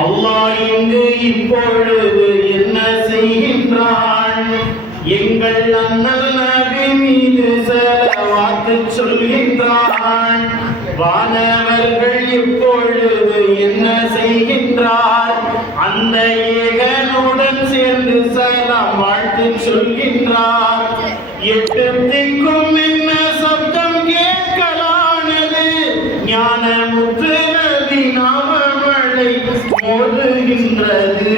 அல்லாஹ் இங்கு இப்பொழுது என்ன செய்கின்றான்? எங்கள் அண்ணல் நபி மீது ஸலவாத்து சொல்கின்றான். வானவர்கள் இப்பொழுது என்ன செய்கின்றார்? அந்த ஏகனுடன் சேர்ந்து சலாம் வாழ்த்து சொல்கின்றார். எட்டு திக்கும் என்ன சப்தம் கேட்கலானது? ஞான முத்து நபி நாமமழை மோதுகின்றது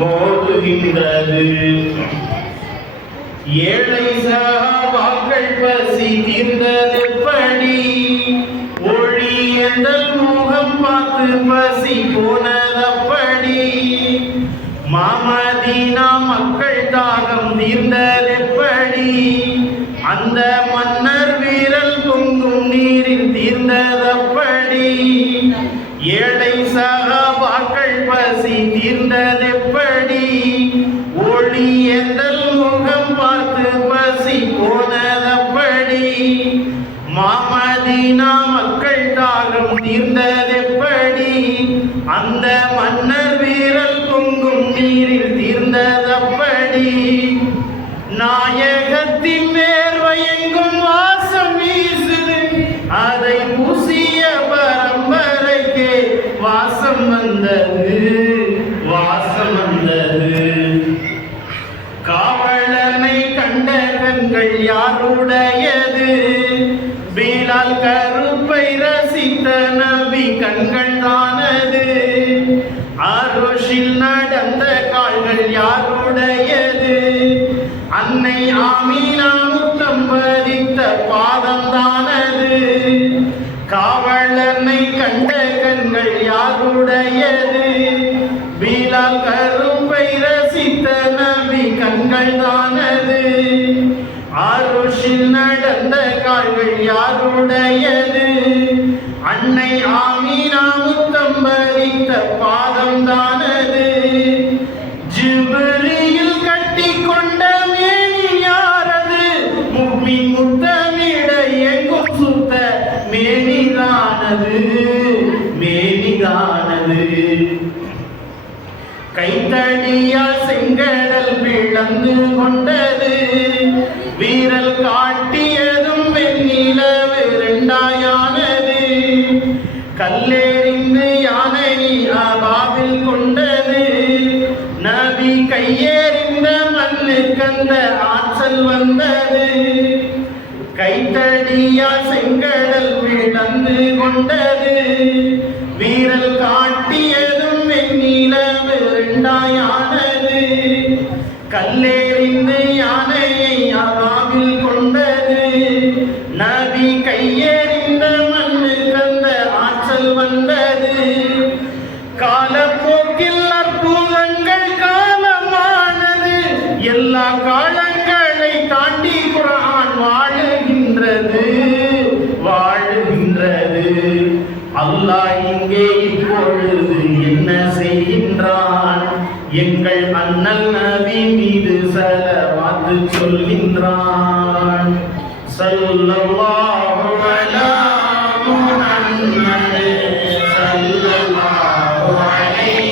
மோதுகின்றது. ஏழை சஹாபாக்கள் பசி தீர்ந்ததெப்படி? ஒளி என்ற முகம் பார்த்து பசி போனதப்படி. மாமதீனா மக்கள் தாகம் தீர்ந்ததெப்படி? அந்த மன்னர் வீரல் பொங்கும் நீரில் தீர்ந்ததப்படி. ஏழை சஹாபாக்கள் பசி தீர்ந்ததெப்படி? ஒளி என்ற முகம் பார்த்து பசி போனதப்படி. மாமதீனா மக்கள் தாகம் தீர்ந்ததெப்படி? அந்த மன்னர் வீரல் பொங்கும் நீரில் தீர்ந்ததப்படி. நாயகத்தின் வேர்வை எங்கும் வாசம் வீசுது, அதை பூசிய பரம்பரைக்கே வாசம் வந்தது வாசம் வந்தது. காவலனை கண்ட கண்கள் யாருடையது? பீலால் கருப்பை ரசித்த நபி கண்கள் தானது. அருஷில் நடந்த கால்கள் யாருடையது? அன்னை ஆமீனா முத்தம் பதித்த பாதம் தானது. காவலனை கண்ட கண்கள் யாருடையது? பீலால் கருப்பை ரசித்த நபி கண்கள் தானது. அருஷில் நடந்த கால்கள் யாருடையது? அன்னை ஆமீனா முத்தம் பதித்த பாதம் தானது. ஜிப்ரீல் கட்டி கொண்ட மேனி யாரது? முஃமின் முத்தமிட எங்கும் சுத்த மேனிதானது மேனிதானது. கைத்தடியால் செங்கடல் பிளந்து கொண்டது. வீரல் காட்டியதும் வெண்ணிலவு இரண்டாயானது. கல்லெறிந்து யானை அபாவில் கொண்டது. நபி கையெறிந்த மண்ணுக்கு அந்த ஆற்றல் வந்தது. கைத்தடியால் செங்கடல் பிளந்து கொண்டது. வீரல் காட்டியதும் வெண்ணிலவு இரண்டாயானது. கல்லெறிந்து யானையை அவாவில் கொண்டது. நபி கையெறிந்த மண்ணுக்கு அந்த ஆற்றல் வந்தது. காலப்போக்கில் அற்புதங்கள் காலமானது. எல்லா காலங்களை தாண்டி குர்ஆன் வாழுகின்றது வாழுகின்றது. அல்லாஹ் இங்கே இப்பொழுது என்ன செய்கின்றான்? எங்கள் அண்ணல் நபி மீது ஸலவாத்து சொல்கின்றான். ஸல்லல்லாஹு அலா முஹம்மத் ஸல்லல்லாஹு அலைஹி